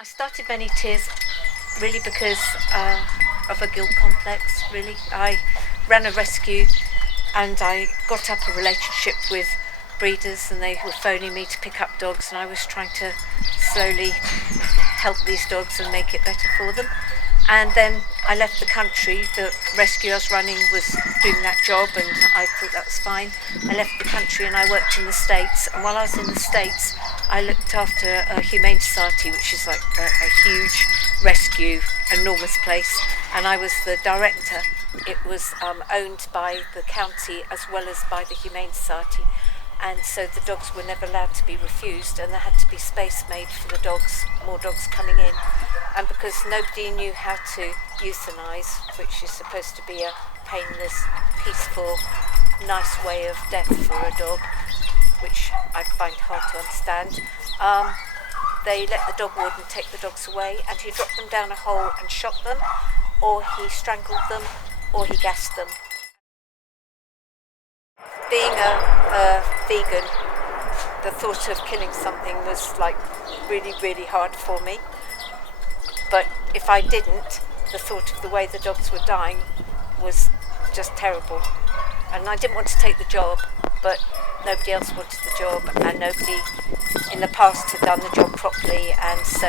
I started Many Tears really because of a guilt complex, really. I ran a rescue and I got up a relationship with breeders and they were phoning me to pick up dogs, and I was trying to slowly help these dogs and make it better for them. And then I left the country. The rescue I was running was doing that job and I thought that was fine. I left the country and I worked in the States, and while I was in the States I looked after a humane society, which is like a huge rescue, enormous place, and I was the director. It was owned by the county as well as by the humane society, and so the dogs were never allowed to be refused, and there had to be space made for the dogs, more dogs coming in. And because nobody knew how to euthanise, which is supposed to be a painless, peaceful, nice way of death for a dog, which I find hard to understand, they let the dog warden take the dogs away, and he dropped them down a hole and shot them, or he strangled them, or he gassed them. Being a vegan, the thought of killing something was like really, really hard for me. But if I didn't, the thought of the way the dogs were dying was just terrible. And I didn't want to take the job, but nobody else wanted the job, and nobody in the past had done the job properly, and so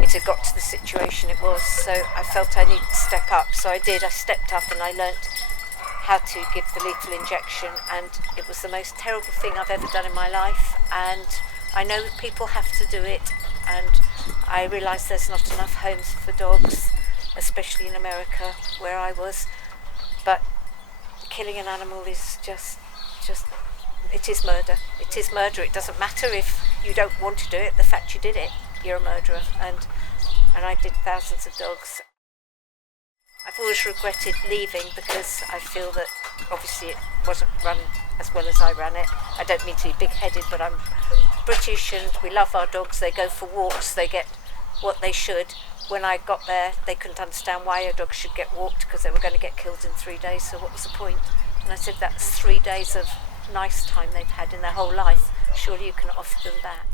it had got to the situation it was. So I felt I needed to step up, so I did. I stepped up and I learnt how to give the lethal injection, and it was the most terrible thing I've ever done in my life, and I know people have to do it, and I realise there's not enough homes for dogs, especially in America where I was, but killing an animal is just it is murder. It is murder. It doesn't matter if you don't want to do it, the fact you did it, you're a murderer, and I did thousands of dogs. I've always regretted leaving because I feel that obviously it wasn't run as well as I ran it. I don't mean to be big-headed, but I'm British and we love our dogs. They go for walks, they get what they should. When I got there, they couldn't understand why a dog should get walked because they were going to get killed in 3 days, so what was the point? And I said, that's 3 days of nice time they've had in their whole life. Surely you can offer them that.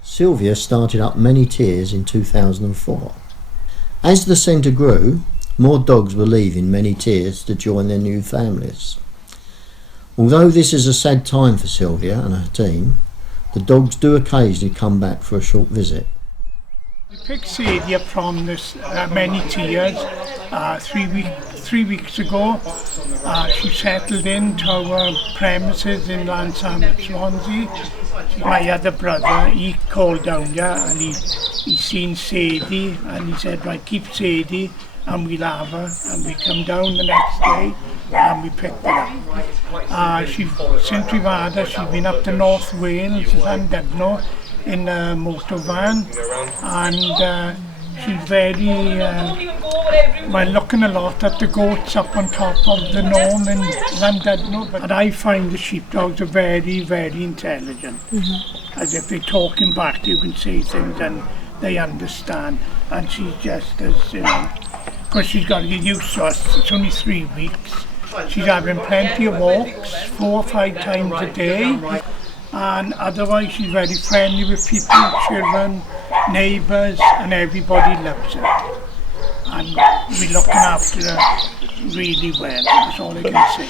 Sylvia started up Many Tears in 2004. As the centre grew, more dogs were leaving Many Tears to join their new families. Although this is a sad time for Sylvia and her team, the dogs do occasionally come back for a short visit. We picked Sadie up from this Many Tears 3 weeks ago. She settled into our premises in Lansam, Swansea. My other brother, he called down here and he seen Sadie and he said, right, keep Sadie and we'll have her. And we come down the next day and we picked her up. Since we've had her, she's been up to North Wales, Underdog, in a motor van, and she's very, looking a lot at the goats up on top of the norm in Llandudno, but I find the sheepdogs are very, very intelligent. As if they're talking back, you can say things and they understand, and she's just as, of course she's got to get used to us. It's only 3 weeks. She's having plenty of walks, 4 or 5 times a day. And otherwise she's very friendly with people, children, neighbours, and everybody loves her. And we're looking after her really well, that's all I can say.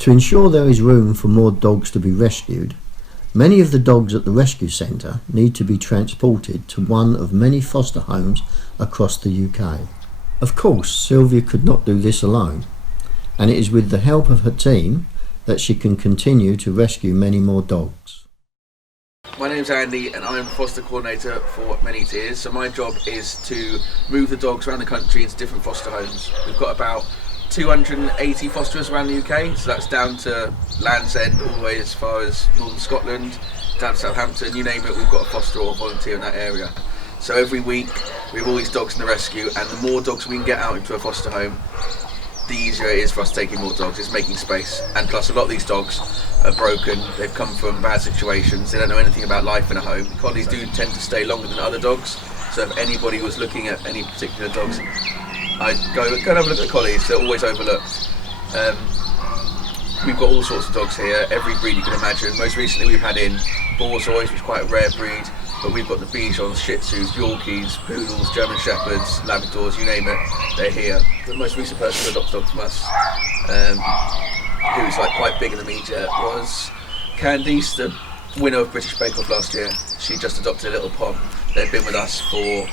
To ensure there is room for more dogs to be rescued, many of the dogs at the rescue centre need to be transported to one of many foster homes across the UK. Of course, Sylvia could not do this alone, and it is with the help of her team that she can continue to rescue many more dogs. My name's Andy and I'm foster coordinator for Many Tears. So my job is to move the dogs around the country into different foster homes. We've got about 280 fosterers around the UK, so that's down to Land's End all the way as far as northern Scotland, down to Southampton, you name it, we've got a foster or a volunteer in that area. So every week we have all these dogs in the rescue, and the more dogs we can get out into a foster home, the easier it is for us taking more dogs. It's making space, and plus a lot of these dogs are broken, they've come from bad situations, they don't know anything about life in a home. Collies do tend to stay longer than other dogs, so if anybody was looking at any particular dogs, I'd go and have a look at the collies, they're always overlooked. We've got all sorts of dogs here, every breed you can imagine. Most recently we've had in Borzois, which is quite a rare breed, but we've got the Bijons, Shih Tzus, Yorkies, Poodles, German Shepherds, Labradors, you name it, they're here. The most recent person who adopted a dog from us, who's like quite big in the media, was Candice, the winner of British Bake Off last year. She just adopted a little pom. They've been with us for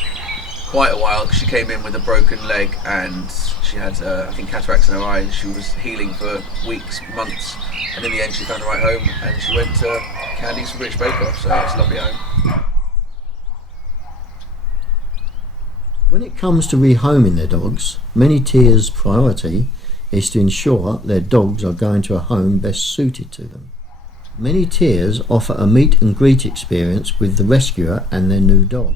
quite a while. She came in with a broken leg and she had, I think, cataracts in her eye, and she was healing for weeks, months, and in the end she found the right home and she went to Candice from British Bake Off, so it's a lovely home. When it comes to rehoming their dogs, many tiers' priority is to ensure their dogs are going to a home best suited to them. Many tiers offer a meet and greet experience with the rescuer and their new dog.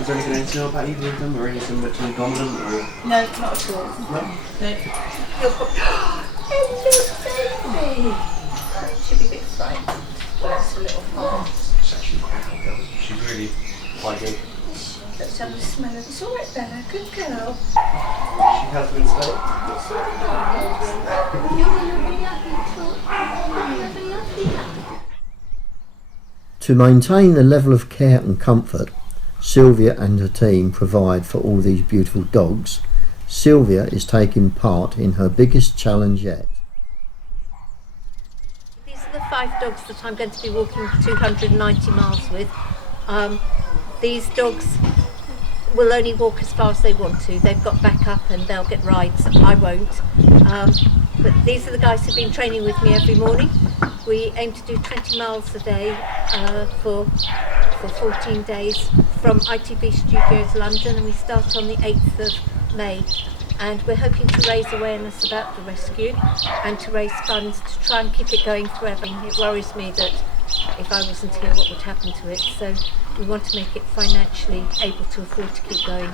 Is there anything to know about either of them, or anything between dominant or? No, not at all. No? No. Hello, baby. Should be a bit frightened. Bless her little heart. It's actually quite good. She's really quite good. Let's have a smell of it. It's all right, Bella. Good girl. She has been staying. To maintain the level of care and comfort Sylvia and her team provide for all these beautiful dogs, Sylvia is taking part in her biggest challenge yet. These are the 5 dogs that I'm going to be walking 290 miles with. These dogs will only walk as far as they want to. They've got backup and they'll get rides. I won't. But these are the guys who've been training with me every morning. We aim to do 20 miles a day for 14 days from ITV Studios London, and we start on the 8th of May. And we're hoping to raise awareness about the rescue and to raise funds to try and keep it going forever. It worries me that if I wasn't here, what would happen to it? So we want to make it financially able to afford to keep going.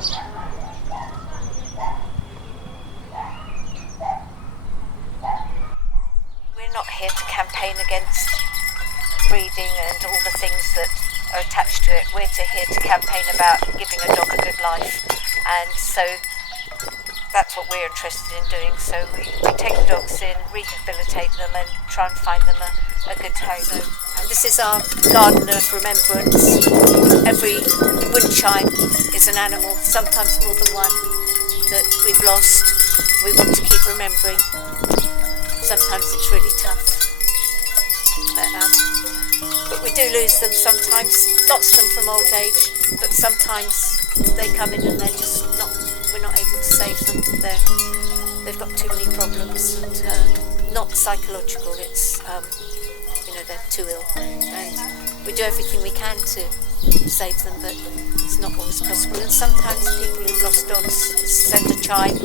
We're not here to campaign against breeding and all the things that are attached to it. We're here to campaign about giving a dog a good life, and so that's what we're interested in doing. So we take the dogs in, rehabilitate them and try and find them a good home. And this is our garden of remembrance. Every wind chime is an animal, sometimes more than one, that we've lost. We want to keep remembering. Sometimes it's really tough. But we do lose them sometimes, lots of them from old age, but sometimes they come in and they're just not, we're not able to save them. They've got too many problems, and not psychological, it's, they're too ill. And we do everything we can to save them, but it's not always possible. And sometimes people who've lost dogs send a chime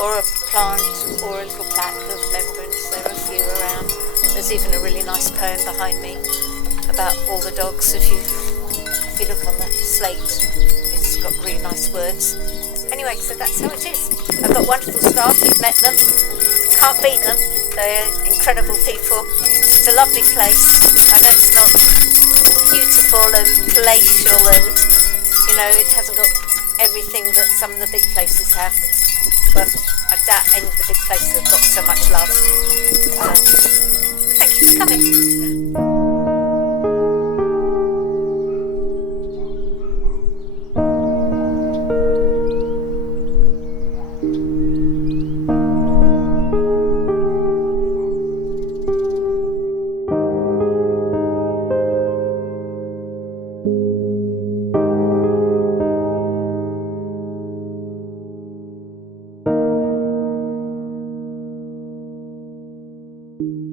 or a plant or a little plaque of remembrance. There are a few around. There's even a really nice poem behind me about all the dogs. If you look on the slate, it's got really nice words. Anyway, so that's how it is. I've got wonderful staff. You've met them. Can't beat them. They're incredible people. It's a lovely place. I know it's not beautiful and palatial and, it hasn't got everything that some of the big places have. But I doubt any of the big places have got so much love. Thank you for coming. Thank you.